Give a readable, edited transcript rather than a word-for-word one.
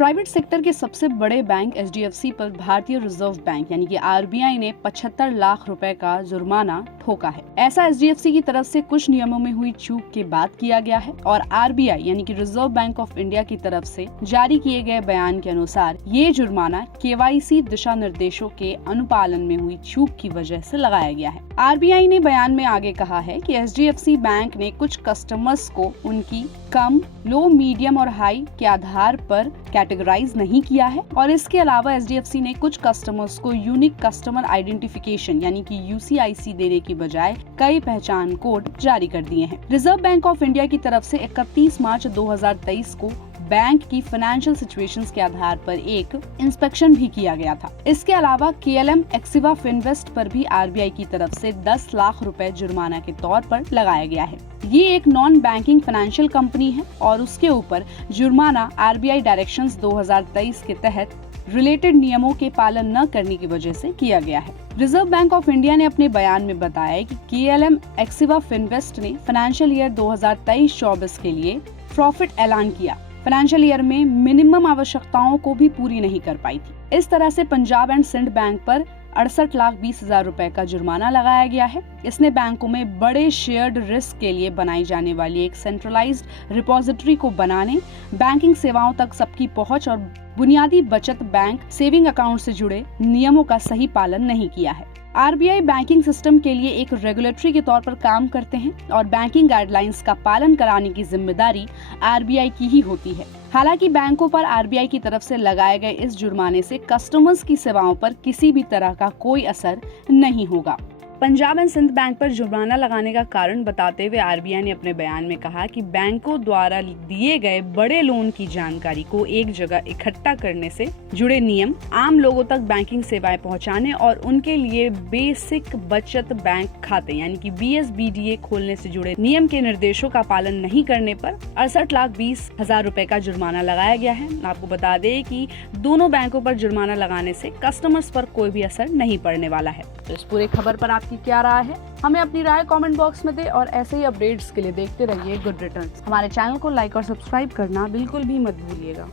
Private sector के सबसे बड़े बैंक एचडीएफसी पर भारतीय रिजर्व बैंक यानी कि आरबीआई ने 75 लाख रुपए का जुर्माना ठोका है। ऐसा एचडीएफसी की तरफ से कुछ नियमों में हुई चूक के बाद किया गया है और आरबीआई यानी कि रिजर्व बैंक ऑफ इंडिया की तरफ से जारी किए गए बयान के अनुसार ये जुर्माना केवाईसी दिशा निर्देशों के अनुपालन में हुई चूक की वजह से लगाया गया है। आरबीआई ने बयान में आगे कहा है कि एचडीएफसी बैंक ने कुछ कस्टमर्स को उनकी कम, लो, मीडियम और हाई के आधार पर कैटेगराइज नहीं किया है और इसके अलावा एचडीएफसी ने कुछ कस्टमर्स को यूनिक कस्टमर आइडेंटिफिकेशन यानी कि यूसीआईसी देने की बजाय कई पहचान कोड जारी कर दिए हैं। रिजर्व बैंक ऑफ इंडिया की तरफ से 31 मार्च 2023 को बैंक की फाइनेंशियल सिचुएशंस के आधार पर एक इंस्पेक्शन भी किया गया था। इसके अलावा केएलएम एक्सिवा फिनवेस्ट पर भी आरबीआई की तरफ से 10 लाख रुपए जुर्माना के तौर पर लगाया गया है। ये एक नॉन बैंकिंग फाइनेंशियल कंपनी है और उसके ऊपर जुर्माना आरबीआई डायरेक्शंस 2023 के तहत रिलेटेड नियमों के पालन न करने की वजह से किया गया है। रिजर्व बैंक ऑफ इंडिया ने अपने बयान में बताया कि केएलएम एक्सिवा फिनवेस्ट ने फाइनेंशियल ईयर 2023-24 के लिए प्रॉफिट ऐलान किया। फाइनेंशियल ईयर में मिनिमम आवश्यकताओं को भी पूरी नहीं कर पाई थी। इस तरह से पंजाब एंड सिंध बैंक पर 68,20,000 रुपए का जुर्माना लगाया गया है। इसने बैंकों में बड़े शेयर्ड रिस्क के लिए बनाई जाने वाली एक सेंट्रलाइज्ड रिपोजिटरी को बनाने, बैंकिंग सेवाओं तक सबकी पहुंच और बुनियादी बचत बैंक सेविंग अकाउंट से जुड़े नियमों का सही पालन नहीं किया है। आरबीआई बैंकिंग सिस्टम के लिए एक रेगुलेटरी के तौर पर काम करते हैं और बैंकिंग गाइडलाइंस का पालन कराने की जिम्मेदारी आरबीआई की ही होती है। हालांकि बैंकों पर आरबीआई की तरफ से लगाए गए इस जुर्माने से कस्टमर्स की सेवाओं पर किसी भी तरह का कोई असर नहीं होगा। पंजाब एंड सिंध बैंक पर जुर्माना लगाने का कारण बताते हुए आरबीआई ने अपने बयान में कहा कि बैंकों द्वारा दिए गए बड़े लोन की जानकारी को एक जगह इकट्ठा करने से जुड़े नियम, आम लोगों तक बैंकिंग सेवाएं पहुंचाने और उनके लिए बेसिक बचत बैंक खाते यानी कि BSBDA खोलने से जुड़े नियम के निर्देशों का पालन नहीं करने पर 68,20,000 रुपए का जुर्माना लगाया गया है। आपको बता दें कि दोनों बैंकों पर जुर्माना लगाने से कस्टमर्स पर कोई भी असर नहीं पड़ने वाला है। तो इस पूरे खबर पर आपकी क्या राय है, हमें अपनी राय कमेंट बॉक्स में दे और ऐसे ही अपडेट्स के लिए देखते रहिए गुड रिटर्न्स। हमारे चैनल को लाइक और सब्सक्राइब करना बिल्कुल भी मत भूलिएगा।